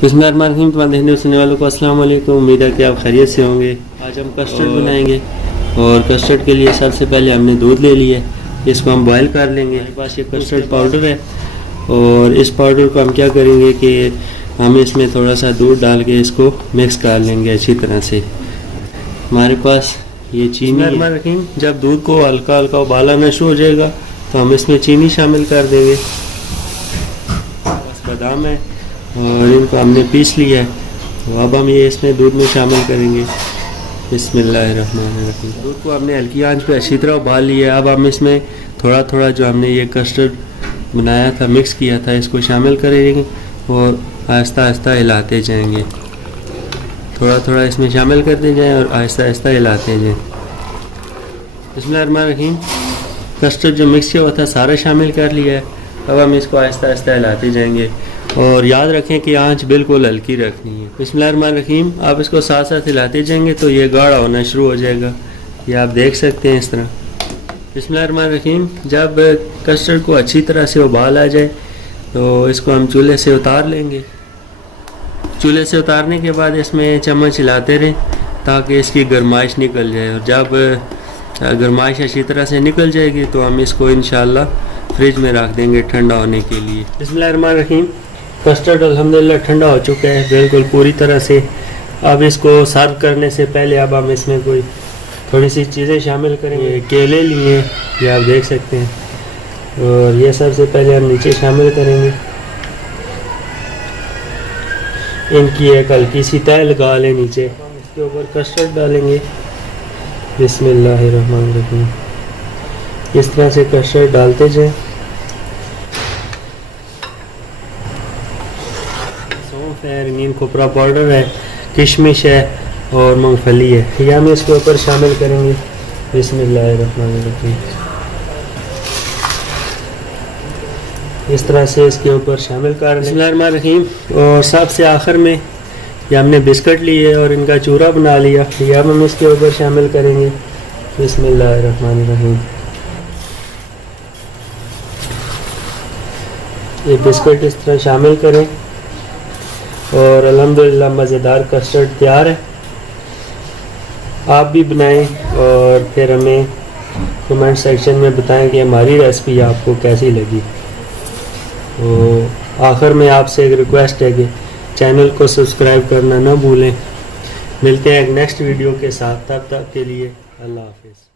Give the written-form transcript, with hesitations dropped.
बिस्मिल्लाहिर्रहमानिर्रहीम। तुम्हारे देखने सुनने वालों को अस्सलाम वालेकुम। उम्मीद है कि आप खैरियत से होंगे। आज हम कस्टर्ड बनाएंगे और कस्टर्ड के लिए सबसे पहले हमने दूध ले लिया है, इसको हम बॉयल कर लेंगे। हमारे पास ये कस्टर्ड पाउडर है और इस पाउडर को हम क्या करेंगे कि हम इसमें थोड़ा सा दूध डाल के इसको मिक्स कर लेंगे अच्छी तरह से। हमारे पास ये चीनी है। जब दूध को हल्का हल्का उबाल आना शुरू हो जाएगा तो हम इसमें चीनी शामिल कर देंगे। बस बादाम है और इनको हमने पीस लिया है, तो अब हम ये इसमें दूध में शामिल करेंगे। बिस्मिल्लाहिर्रहमानिर्रहीम। दूध को हमने हल्की आंच पे अच्छी तरह उबाल लिया है। अब हम इसमें थोड़ा थोड़ा जो हमने ये कस्टर्ड बनाया था, मिक्स किया था, इसको शामिल करेंगे और आहिस्ता आहिस्ता हिलाते जाएंगे। थोड़ा थोड़ा इसमें शामिल करते जाएं और आहिस्ता आहिस्ता हिलाते जाएं। बिस्मिल्लाहिर्रहमानिर्रहीम। कस्टर्ड जो मिक्स किया हुआ था सारा शामिल कर लिया है। अब हम इसको आहिस्ता आहिस्ता हिलाते जाएंगे और याद रखें कि आंच बिल्कुल हल्की रखनी है। बिस्मिल्लाहिर्रहमानिर्रहीम। आप इसको साथ साथ हिलाते जाएंगे तो ये गाढ़ा होना शुरू हो जाएगा, ये आप देख सकते हैं इस तरह। बिस्मिल्लाहिर्रहमानिर्रहीम। जब कस्टर्ड को अच्छी तरह से उबाल आ जाए तो इसको हम चूल्हे से उतार लेंगे। चूल्हे से उतारने के बाद इसमें चम्मच हिलाते रहें ताकि इसकी गर्माइश निकल जाए, और जब गर्माइश अच्छी तरह से निकल जाएगी तो हम इसको इंशाल्लाह फ्रिज में रख देंगे ठंडा होने के लिए। बिस्मिल्लाहिर्रहमानिर्रहीम। कस्टर्ड अल्हम्दुलिल्लाह ठंडा हो चुका है बिल्कुल पूरी तरह से। अब इसको सर्व करने से पहले अब हम इसमें कोई थोड़ी सी चीज़ें शामिल करेंगे। केले लिए, ये आप देख सकते हैं, और ये सबसे पहले हम नीचे शामिल करेंगे। इनकी एक हल्की सी तह लगा लें नीचे। हम इसके ऊपर कस्टर्ड डालेंगे। बिस्मिल्लाहिर्रहमानिर्रहीम। इस तरह से कस्टर्ड डालते जाएं। सौंफ है, रंगीन कोपरा पाउडर है, किशमिश है और मूंगफली है, ये हम इसके ऊपर शामिल करेंगे। बिस्मिल्लाहिर्रहमानिर्रहीम। इस तरह से इसके ऊपर शामिल कर लें। बिस्मिल्लाहिर्रहमानिर्रहीम। और सबसे आखिर में ये हमने बिस्किट लिए और इनका चूरा बना लिया, ये अब हम इसके ऊपर शामिल करेंगे। बिस्मिल्लाहिर्रहमानिर्रहीम। ये बिस्किट इस तरह शामिल करें और अल्हम्दुलिल्लाह मज़ेदार कस्टर्ड तैयार है। आप भी बनाएं और फिर हमें कमेंट सेक्शन में बताएं कि हमारी रेसिपी आपको कैसी लगी। तो आखिर में आपसे एक रिक्वेस्ट है कि चैनल को सब्सक्राइब करना ना भूलें। मिलते हैं एक नेक्स्ट वीडियो के साथ, तब तक के लिए अल्लाह हाफिज़।